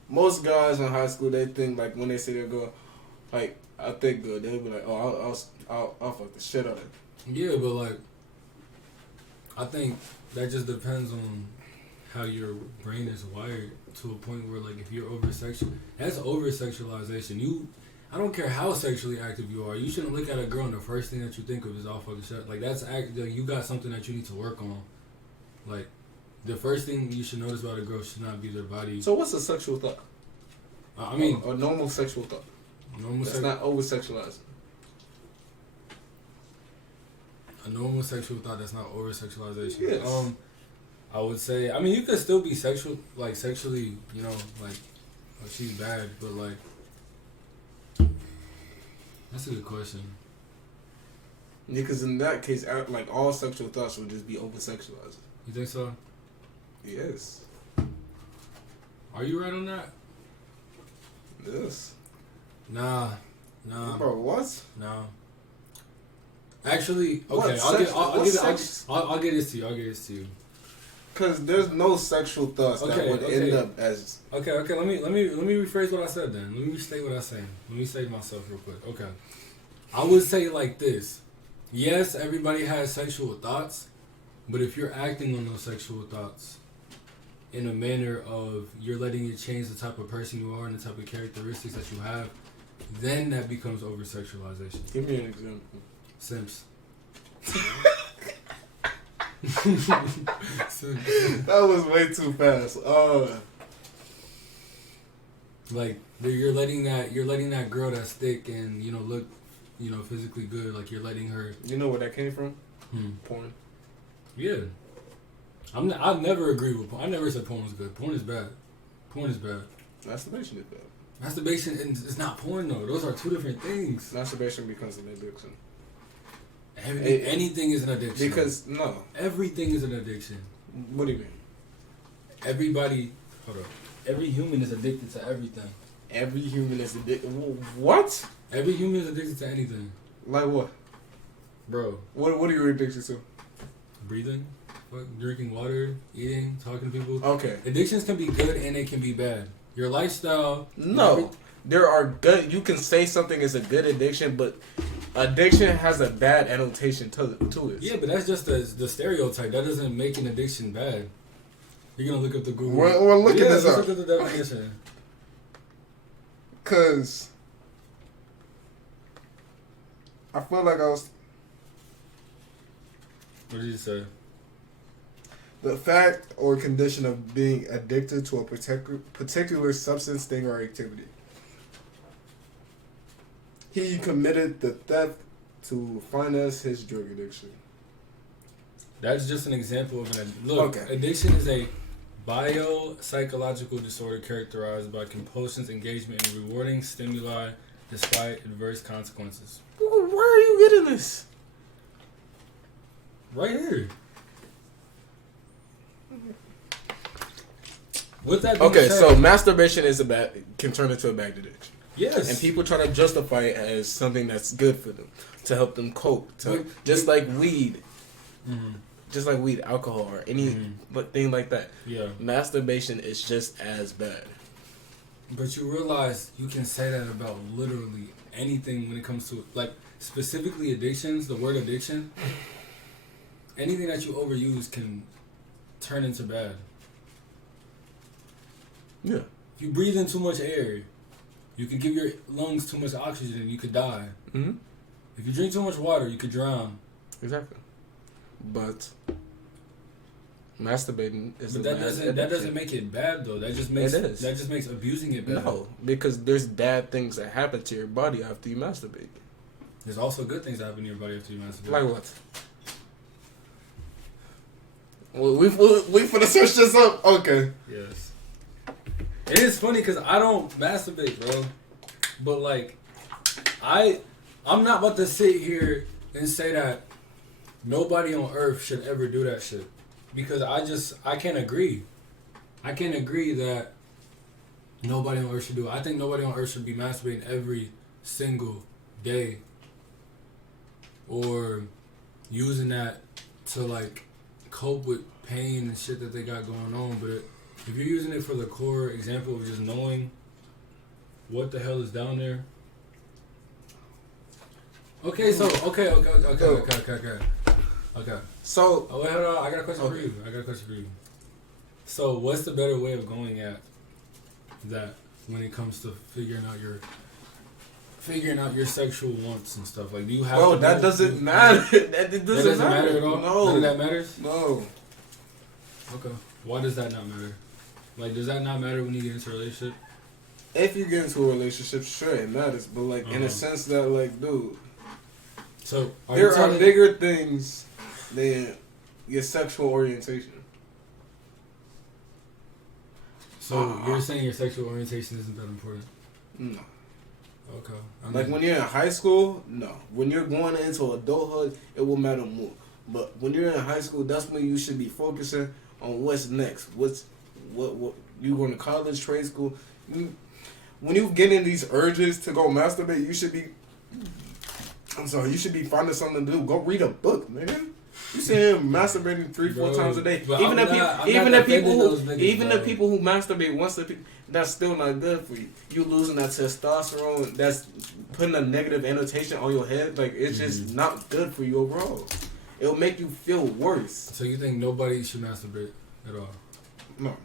most guys in high school, they think, like, when they say they'll go, like, I think good, they'll be like, oh, I'll fuck the shit out of it. Yeah, but, like, I think that just depends on how your brain is wired to a point where, like, if you're that's over-sexualization. I don't care how sexually active you are, you shouldn't look at a girl and the first thing that you think of is all fucking shit. Like, like, you got something that you need to work on. Like, the first thing you should notice about a girl should not be their body. So what's a sexual thought? I mean, a normal sexual thought. That's not over sexualized. A normal sexual thought that's not over sexualization. Yes. I would say. I mean, you could still be sexually, you know, like, oh, she's bad, but like, that's a good question. Yeah, because in that case, like all sexual thoughts would just be over sexualized. You think so? Yes. Are you right on that? Yes. Nah. Bro, what? No. Actually, okay. I'll get this to you. Because there's no sexual thoughts that would end up as. Okay. Let me rephrase what I said then. Let me restate what I said. Let me save myself real quick. Okay. I would say it like this. Yes, everybody has sexual thoughts, but if you're acting on those sexual thoughts in a manner of you're letting it change the type of person you are and the type of characteristics that you have, then that becomes over-sexualization. Give me an example. Simps. That was way too fast. Like you're letting that girl that's thick and look physically good, like you're letting her. You know where that came from? Porn. Yeah. I never agree with porn. I never said porn was good. Porn is bad. Masturbation is bad. Masturbation is not porn though. Those are two different things. Masturbation becomes an addiction. Anything is an addiction. Because no. Everything is an addiction. What do you mean? Everybody, hold up. Every human is addicted to everything. Every human is addicted. What? Every human is addicted to anything. Like what? Bro. What are you addicted to? Breathing, drinking water, eating, talking to people. Okay. Addictions can be good and they can be bad. Your lifestyle. No. There are good. You can say something is a good addiction, but addiction has a bad annotation to it. Yeah, but that's just the stereotype. That doesn't make an addiction bad. You're gonna look up the Google. We're looking this up. Look at the definition. Cause I feel like I was. What did you say? The fact or condition of being addicted to a particular substance, thing, or activity. He committed the theft to finance his drug addiction. That's just an example of an look. Okay. Addiction is a biopsychological disorder characterized by compulsions, engagement in rewarding stimuli despite adverse consequences. Where are you getting this? Right here. With that being said, so masturbation can turn into a bad addiction. Yes. And people try to justify it as something that's good for them, to help them cope, just like weed. Mm-hmm. Just like weed, alcohol, or any thing like that. Yeah. Masturbation is just as bad. But you realize you can say that about literally anything when it comes to, like, specifically addictions, the word addiction. Anything that you overuse can turn into bad. Yeah. If you breathe in too much air, you could give your lungs too much oxygen and you could die. Mm-hmm. If you drink too much water, you could drown. Exactly. But masturbating is that doesn't make it bad though. That just makes abusing it bad. No, because there's bad things that happen to your body after you masturbate. There's also good things that happen to your body after you masturbate. Like what? Well, we finna search this up. Okay. Yes. It is funny because I don't masturbate, bro. But like, I'm not about to sit here and say that nobody on earth should ever do that shit. Because I can't agree. I can't agree that nobody on earth should do it. I think nobody on earth should be masturbating every single day. Or using that to like cope with pain and shit that they got going on. But if you're using it for the core example of just knowing what the hell is down there. Okay. So wait, hold on. I got a question for you. So what's the better way of going at that when it comes to figuring out your sexual wants and stuff? Like, do you have? Bro, that doesn't matter. That doesn't matter at all. No, none of that matters. No. Okay. Why does that not matter? Like, does that not matter when you get into a relationship? If you get into a relationship, sure, it matters. But like in a sense that, like, dude, so there are bigger things than your sexual orientation. So you're saying your sexual orientation isn't that important? No. Okay. Like when you're in high school, no. When you're going into adulthood, it will matter more. But when you're in high school, that's when you should be focusing on what's next. What you going to college, trade school. When you get in these urges to go masturbate, you should be finding something to do. Go read a book, man. You see him masturbating 3-4 times a day. Even the people who masturbate once a week, that's still not good for you. You losing that testosterone. That's putting a negative annotation on your head. Like, it's just not good for you overall. It'll make you feel worse. So you think nobody should masturbate at all? No.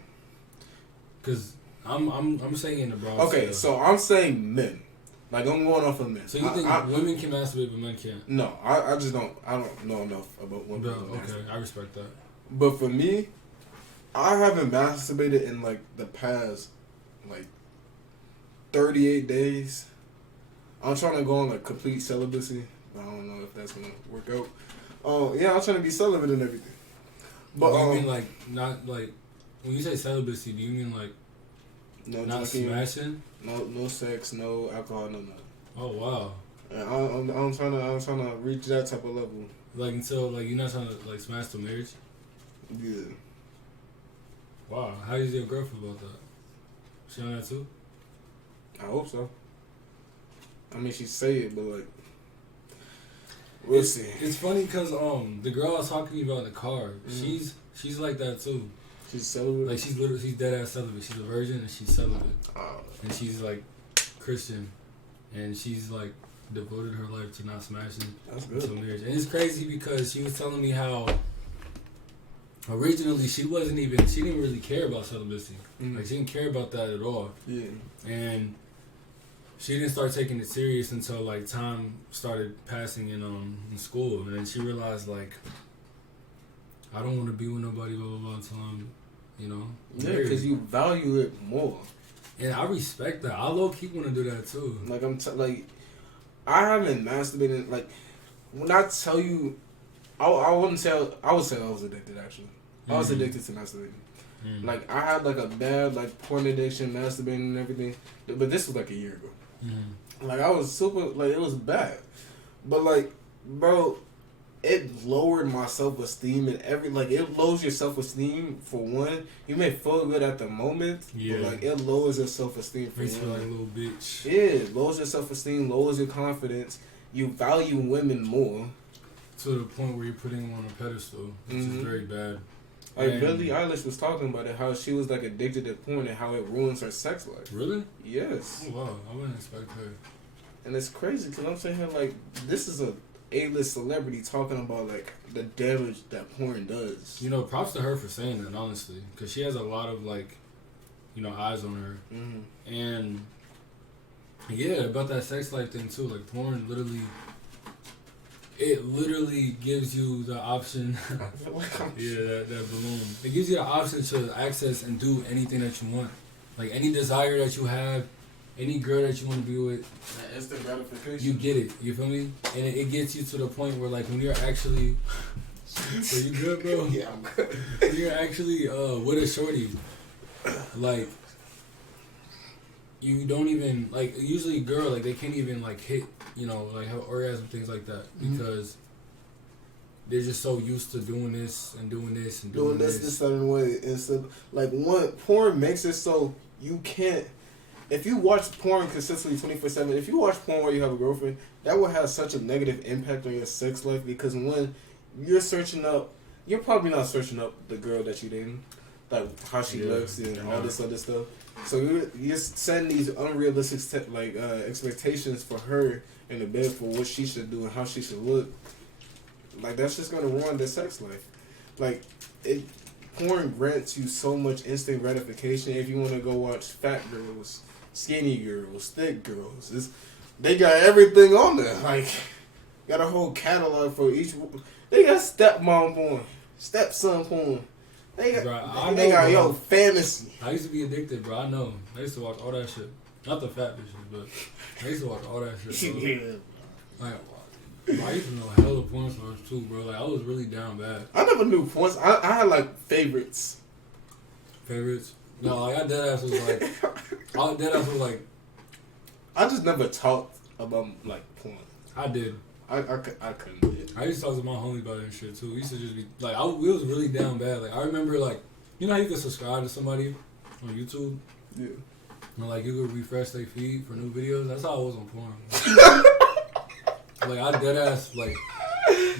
Because I'm saying the broad. Okay, so I'm saying men. Like, I'm going off of men. So you think women can masturbate but men can't? No, I just don't. I don't know enough about women. No, okay, I respect that. But for me, I haven't masturbated in like the past 38 days. I'm trying to go on like complete celibacy. I don't know if that's gonna work out. Yeah, I'm trying to be celibate and everything. But do you mean like not like when you say celibacy? Do you mean like no not drinking, smashing? No sex, no alcohol, no nothing. Oh wow! And I'm trying to reach that type of level. Like until like you're not trying to like smash the marriage. Yeah. Wow, how is your girl feel about that? She on that too? I hope so. I mean, she say it, but like, we'll see. It's funny because the girl I was talking to you about in the car, she's like that too. She's celibate. Like she's dead ass celibate. She's a virgin and she's celibate, Oh. and she's like Christian, and she's like devoted her life to not smashing That's good. to marriage. And it's crazy because she was telling me how originally she didn't really care about celibacy. Like she didn't care about that at all. Yeah. And she didn't start taking it serious until like time started passing in school, and then she realized like I don't want to be with nobody blah blah blah until I'm, Yeah, married. because you value it more. And I respect that. I low key want to do that too. Like like, I haven't masturbated. Like, when I tell you, I wouldn't say I would say I was addicted actually. I was addicted to masturbating. Like I had like a bad like porn addiction, masturbating and everything. But this was like a year ago. Like I was super like it was bad. But like, bro, it lowered my self-esteem and it lowers your self-esteem for one. You may feel good at the moment, but like it lowers your self-esteem for Makes you one. like a little bitch. Yeah, it lowers your self-esteem, lowers your confidence. You value women more. To the point where you're putting them on a pedestal, which is very bad. Like Billie Eilish was talking about it, how she was like addicted to porn and how it ruins her sex life. Really? Yes. Oh, wow, I wouldn't expect her. And it's crazy because I'm saying like this is a A-list celebrity talking about like the damage that porn does. Props to her for saying that, honestly, because she has a lot of like, eyes on her. And yeah, about that sex life thing too. Like porn, it literally gives you the option. Yeah, that balloon. It gives you the option to access and do anything that you want, like any desire that you have. Any girl that you want to be with, instant gratification. you get it. You feel me? And it gets you to the point where, like, when you're actually, are you good, bro? Yeah, I'm good. When you're actually with a shorty, like, you don't even like. Usually, girl, like, they can't even like hit, like have orgasm, things like that, because they're just so used to doing this and doing this and doing this the certain way. Instead, like porn makes it so you can't. If you watch porn consistently 24/7, if you watch porn while you have a girlfriend, that will have such a negative impact on your sex life because when you're searching up, you're probably not searching up the girl that you're dating, like how she looks and all this other stuff. So you're setting these unrealistic expectations for her in the bed for what she should do and how she should look. Like that's just gonna ruin their sex life. Like porn grants you so much instant gratification. If you want to go watch fat girls, skinny girls, thick girls, they got everything on there. Like, got a whole catalog for each. They got stepmom porn, stepson porn. They got fantasy. I used to be addicted, bro. I know. I used to watch all that shit. Not the fat bitches, but I used to watch all that shit, bro. Yeah. Like, I used to know hella porn stars too, bro. Like, I was really down bad. I never knew porn. I had like favorites. Favorites? No, like I deadass was like. I just never talked about like porn. I did. I couldn't do it. I used to talk to my homie about it and shit too. We used to just be like, we was really down bad. Like I remember, like, you know how you can subscribe to somebody on YouTube? Yeah. And like you could refresh their feed for new videos. That's how I was on porn. Like I deadass like,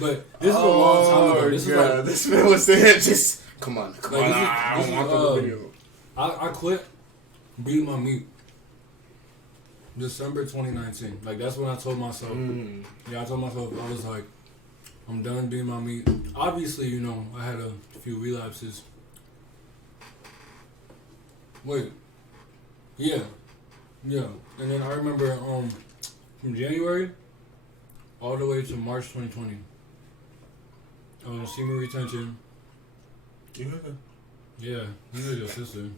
but this is a long time ago. This is like this man was saying just come on. I don't want the video. I quit beating my meat December 2019. Like that's when I told myself. Yeah, I told myself I was like, I'm done beating my meat. Obviously, I had a few relapses. Wait. Yeah. And then I remember from January all the way to March 2020. I was on semen retention. You heard that? Yeah, you know your sister.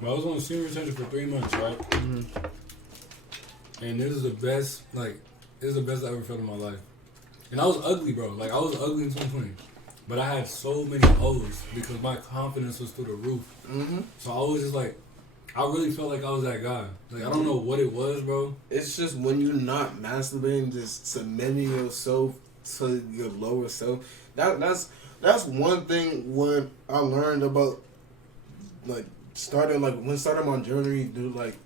But I was on semen retention for 3 months, right? And this is the best I ever felt in my life. And I was ugly, bro. Like, I was ugly in 2020. But I had so many O's because my confidence was through the roof. So I was just like, I really felt like I was that guy. Like, I don't know what it was, bro. It's just when you're not masturbating, just submitting yourself to your lower self. That's one thing when I learned about starting my journey, do like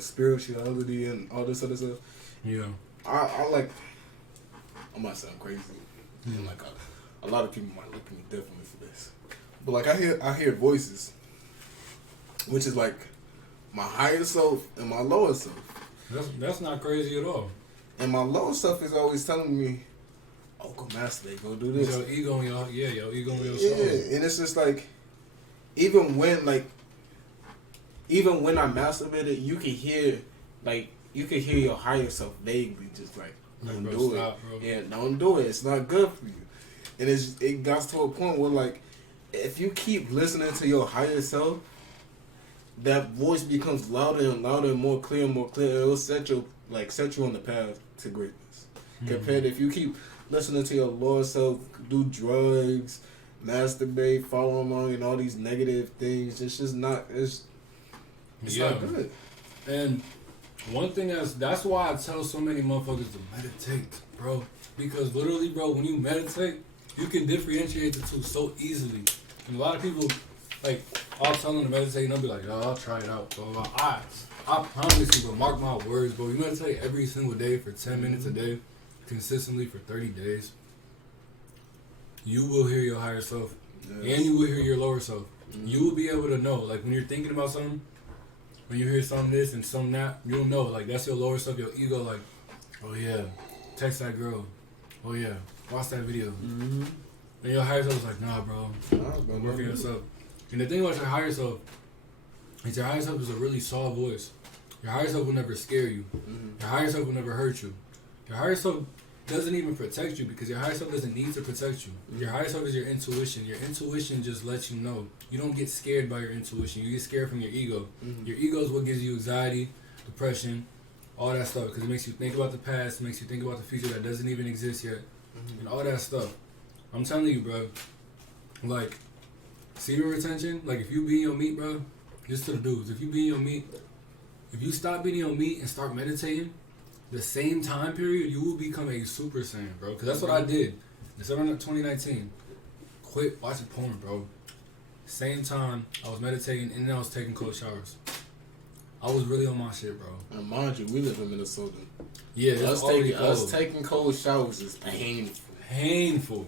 spirituality and all this other stuff. Yeah. I like. I might sound crazy, and like a lot of people might look at me differently for this, but like I hear voices, which is like my higher self and my lower self. That's not crazy at all. And my lower self is always telling me, "Oh, go masturbate, go do this." Your ego and your ego and your soul. soul. Yeah, and it's just like, even when I masturbated, you can hear your higher self vaguely, just like, don't do it. Stop, bro. Yeah, don't do it. It's not good for you. And it got to a point where like, if you keep listening to your higher self, that voice becomes louder and louder and more clear and more clear. It'll set you on the path to greatness. Compared to if you keep listening to your lower self, do drugs, masturbate, follow along, and all these negative things, it's just not. It's not good. And one thing that's why I tell so many motherfuckers to meditate, bro. Because literally, bro, when you meditate, you can differentiate the two so easily. And a lot of people, like, I'll tell them to meditate and they'll be like, "Oh, I'll try it out." Blah, blah, blah. I promise you, bro, mark my words, bro. You meditate every single day for 10 minutes a day, consistently for 30 days. You will hear your higher self, and you will hear your lower self. You will be able to know, like, when you're thinking about something, when you hear some this and some that, you'll know, like, that's your lower self, your ego, like, oh yeah, text that girl. Oh yeah, watch that video. And your higher self is like, nah, bro, work for yourself. And the thing about your higher self is your higher self is a really soft voice. Your higher self will never scare you. Your higher self will never hurt you. Your higher self doesn't even protect you because your higher self doesn't need to protect you. Your higher self is your intuition. Your intuition just lets you know. You don't get scared by your intuition. You get scared from your ego. Your ego is what gives you anxiety, depression, all that stuff, because it makes you think about the past, it makes you think about the future that doesn't even exist yet, and all that stuff. I'm telling you, bro, like, semen retention, like, if you beat your meat, bro, just to the dudes, if you beat your meat, if you stop beating your meat and start meditating, the same time period, you will become a Super Saiyan, bro. Because that's what I did. December 2019. Quit watching porn, bro. Same time, I was meditating and then I was taking cold showers. I was really on my shit, bro. And mind you, we live in Minnesota. Yeah, us taking cold showers is painful. Painful.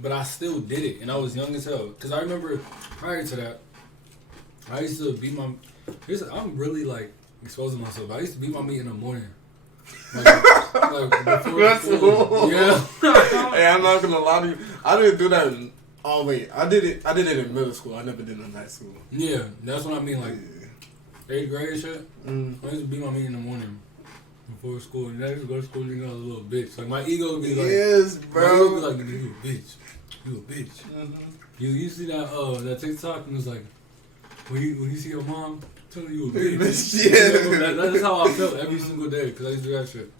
But I still did it, and I was young as hell. Because I remember, prior to that, I used to beat my... I'm really, like, exposing myself. I used to beat my meat in the morning. Like before that's school. Yeah. Hey, I'm not gonna lie to you. I didn't do that. I did it in middle school. I never did it in high school. Yeah, that's what I mean. Like 8th grade shit. I used to beat my meat in the morning before school, and then I used to go to school and a little bitch. Like my ego would be like, yes, bro. My ego would be like, you a bitch. You a bitch. You see that TikTok and it's like, when you see your mom telling you a bitch. Yeah. That's how I felt every single day because I used to do that shit.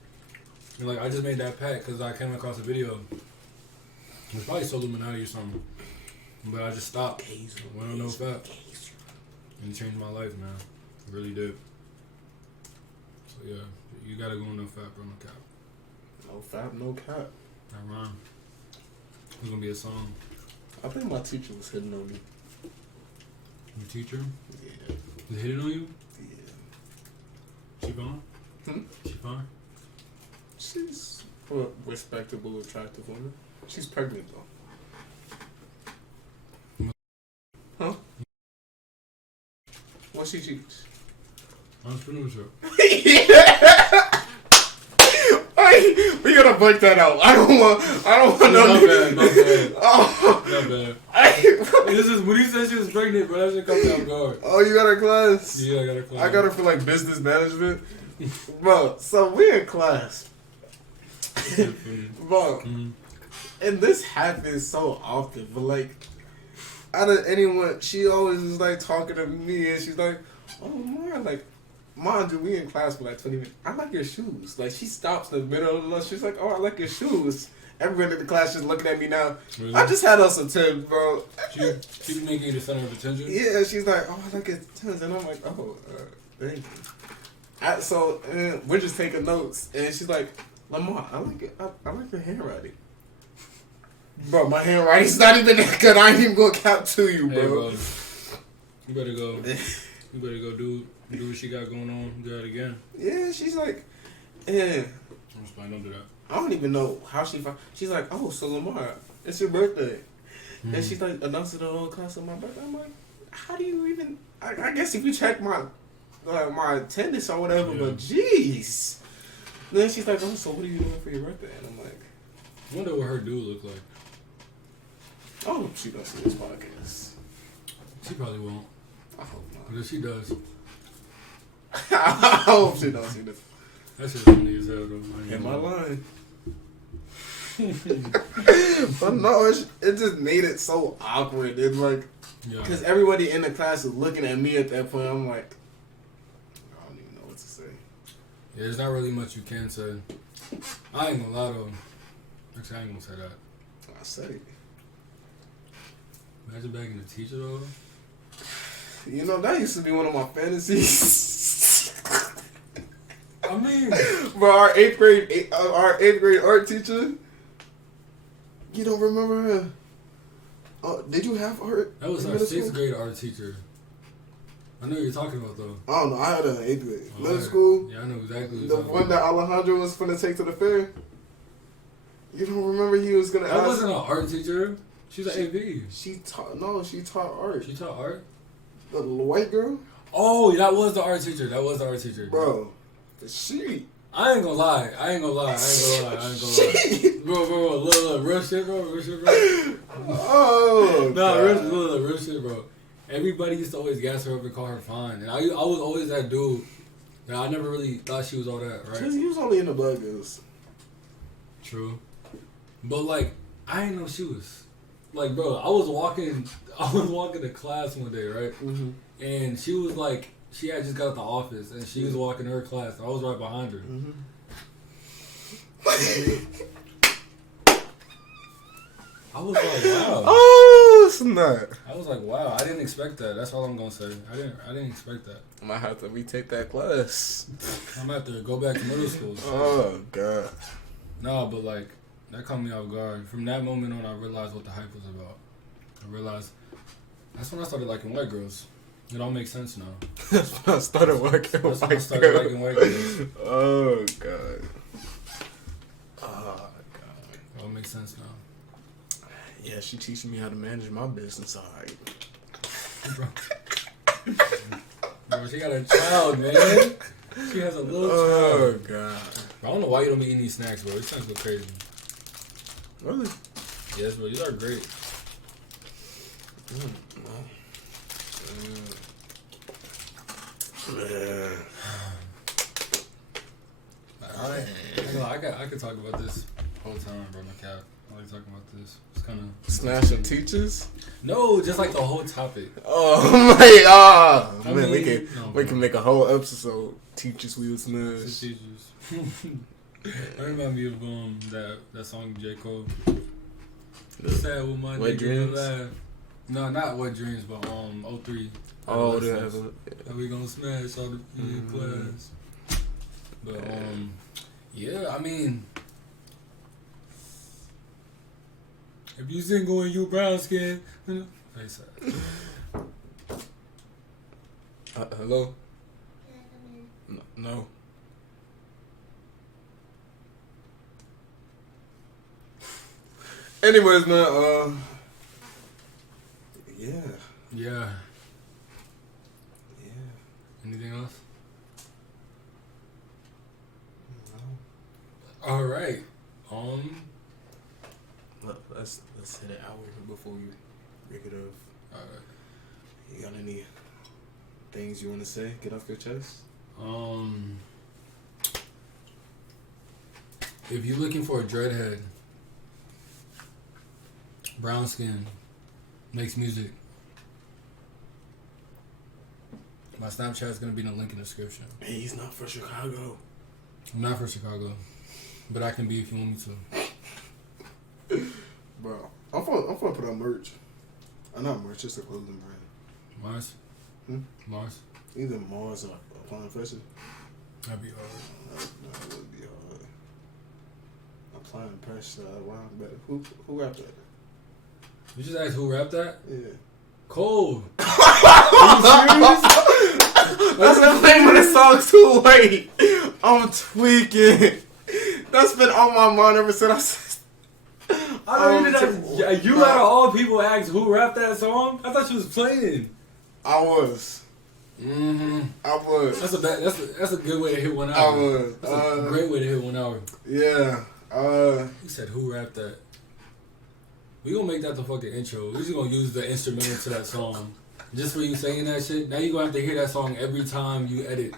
And like I just made that pact because I came across a video. It was probably Illuminati or something, but I just stopped. Went on no fat, and it changed my life, man. It really did. So yeah, you gotta go on no fat, bro. No cap. No fat, no cap. That rhyme. It's gonna be a song. I think my teacher was hitting on me. Your teacher? Yeah. Was hitting on you? Yeah. She fine? She fine? She's a respectable, attractive woman. She's pregnant though. Huh? What she cheats? Entrepreneurship. We gotta break that out. I don't want no. My bad. Oh. Not bad. This is when he said she was pregnant, bro. That shit comes out guard. Oh, you got a class? Yeah, I got a class. I got her for like business management. Bro, so we in class. Bro, and this happens so often, but like, out of anyone, she always is like talking to me and she's like, oh, Mar, like, mind you, we in class for like 20 minutes. I like your shoes. Like, she stops in the middle of the lunch. She's like, oh, I like your shoes. Everyone in the class just looking at me now. Really? I just had us some Timbs, bro. She be making you the center of attention? Yeah, she's like, oh, I like your Timbs. And I'm like, oh, thank you. So we're just taking notes. And she's like, Lamar, I like it. I like your handwriting. Bro, my handwriting's not even that good. I ain't even gonna count to you, bro. Hey, bro. You better go. You better go do what she got going on. Do that again. Yeah, she's like, yeah. I'm just don't do that. I don't even know how she found. She's like, oh, so Lamar, it's your birthday. Mm-hmm. And she's like, announcing the whole class on my birthday. I'm like, how do you even? I guess if you check my attendance or whatever, but jeez. Then she's like, oh, so what are you doing for your birthday? And I'm like, I wonder what her dude look like. I hope she doesn't see this podcast. She probably won't. I hope not. But if she does, I hope she don't see this. that's just funny as hell though. Am I lying? But no, it just made it so awkward. It's like, because everybody in the class is looking at me at that point. I'm like, I don't even know what to say. Yeah, there's not really much you can say. I ain't gonna lie though. Actually, I ain't gonna say that. I say it. Imagine bagging a teacher though. You know, that used to be one of my fantasies. I mean, bro, our eighth grade art teacher. You don't remember her? Did you have art? that was our 6th grade art teacher. I know what you're talking about though. I don't know. I had her in 8th grade. Oh, Middle school. Yeah, I know exactly. The one that Alejandro was finna take to the fair. You don't remember he was gonna That ask? wasn't an art teacher. She's an AV. She taught. She taught art. She taught art. The white girl. Oh, that was the art teacher. Bro, she. I ain't gonna lie. Bro, look, real shit, bro. Oh, nah, real shit, bro. Everybody used to always gas her up and call her fine, and I was always that dude. And I never really thought she was all that, right? He was only in the Blood Girls. True, but like I didn't know she was. Like, bro, I was walking to class one day, right? Mm-hmm. And she was like, she had just got out the office, and she was walking to her class. And I was right behind her. Mm-hmm. I was like, wow. Oh, snap. I was like, wow. I didn't expect that. That's all I'm gonna say. I didn't expect that. I might have to retake that class. I'm gonna have to go back to middle school. So. Oh, God. No, but like that caught me off guard. From that moment on, I realized what the hype was about. I realized that's when I started liking white girls. It all makes sense now. That's when I started liking white girls. Oh, God. Oh, God. It all makes sense now. Yeah, she teaching me how to manage my business, alright. Bro, she got a child, man. She has a little child. Oh, God. Bro, I don't know why you don't be eating these snacks, bro. These snacks look crazy. Really? Yes, bro. These are great. I could talk about this whole time, bro. My cat. I like talking about this. It's kind of Smashing teachers? No, just like the whole topic. Oh my god! I Man, mean, we can make a whole episode. Teachers we would smash. Teachers. That remind me of that song J. Cole. Sad with my Wet nigga Dreams? laugh. No, not Wet Dreams, but 03. Oh, How we gonna smash all the in class? But yeah, I mean, if you single and you brown skin, face hello? No. Anyways, man, yeah. Yeah. Anything else? No. All right. Let's hit an hour before we break it off. All right. You got any things you want to say? Get off your chest. If you're looking for a dreadhead, brown skin, makes music, my Snapchat is gonna be in the link in the description. Hey, he's not for Chicago. I'm not for Chicago, but I can be if you want me to. Bro, I'm gonna put on merch. Not merch, just a clothing brand. Marz? Marz? Either Marz or Applying Pressure. That'd be hard. That would be hard. Applying Pressure, wow, better. Who rapped that? You just asked who rapped that? Yeah. Cole. That's the name of the song too late. I'm tweaking. That's been on my mind ever since I know you did. You out of all people asked who rapped that song. I thought you was playing. I was. I was. That's a good way to hit 1 hour. I was. That's a great way to hit 1 hour. Yeah. He said who rapped that? We gonna make that the fucking intro. We just gonna use the instrumental to that song. Just for you saying that shit. Now you gonna have to hear that song every time you edit.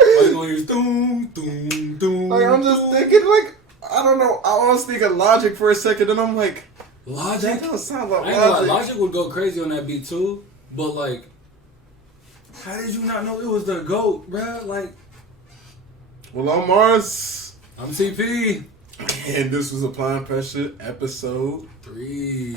All you gonna hear is doom, doom, doom. Like, I'm just thinking, like, I don't know. I was thinking Logic for a second, and I'm like, Logic? That don't sound like Logic. Logic. Logic would go crazy on that beat too, but like, how did you not know it was the GOAT, bruh? Like, well, I'm Marz. I'm CP. And this was Applying Pressure, episode 3.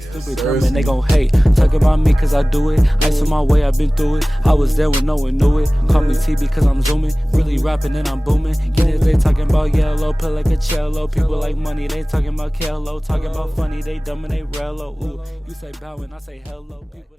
Stupid dumb and they gon' hate. Talk about me cause I do it. Ice on my way, I've been through it. I was there when no one knew it. Call me T because I'm zooming. Really rapping and I'm booming. Get it, they talking about yellow. Put like a cello. People like money, they talking about Kello. Talking about funny, they dumb and they rello. Ooh, you say bow and I say hello. People